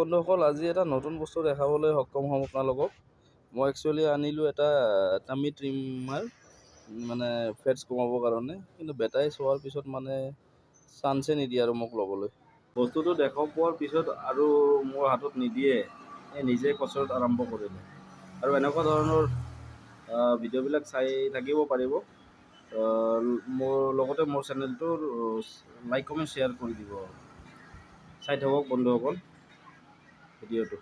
বন্ধুসকল, আজি এটা নতুন বস্তু দেখাবলৈ সক্ষম হ'ম আপোনালোকক। মই একচুৱেলি আনিলোঁ এটা টামি ট্ৰিমাৰ, মানে ফেটছ কমাবৰ কাৰণে, কিন্তু বেটাৰী চোৱাৰ পিছত মানে চান্সে নিদিয়ে আৰু মোক ল'বলৈ। বস্তুটো দেখা পোৱাৰ পিছত আৰু মোৰ হাতত নিদিয়ে, নিজে কচৰত আৰম্ভ কৰিলে। আৰু এনেকুৱা ধৰণৰ ভিডিঅ'বিলাক চাই থাকিব পাৰিব। মোৰ লগতে মোৰ চেনেলটোৰ লাইক কমেণ্ট শ্বেয়াৰ কৰি দিব। চাই থাকক বন্ধুসকল ভিডিঅ'টো।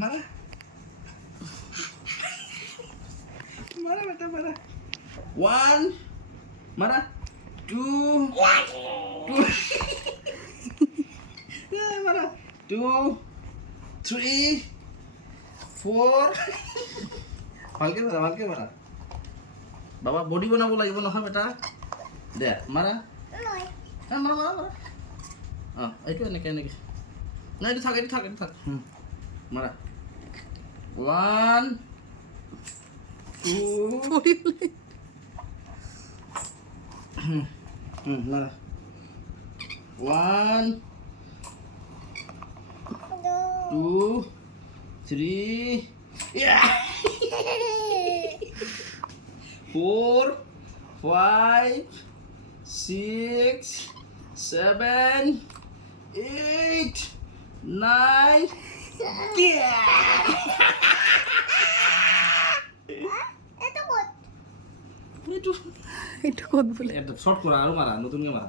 Mara. Mara beta Mara. 1 Mara. 2 Yeah, Mara. 2 3 4 ভালকে মাৰা বাবা বডি বনাব লাগিব নহয় বেটা দে মাৰা মাৰা এইটো এনেকে নাই এইটো থাক মাৰা 1 2 মাৰা 1 2 3 4 5 6 7 8 9 এইটো ক'ত বোলে শর্ট করা আর মারা নতুনকে মারা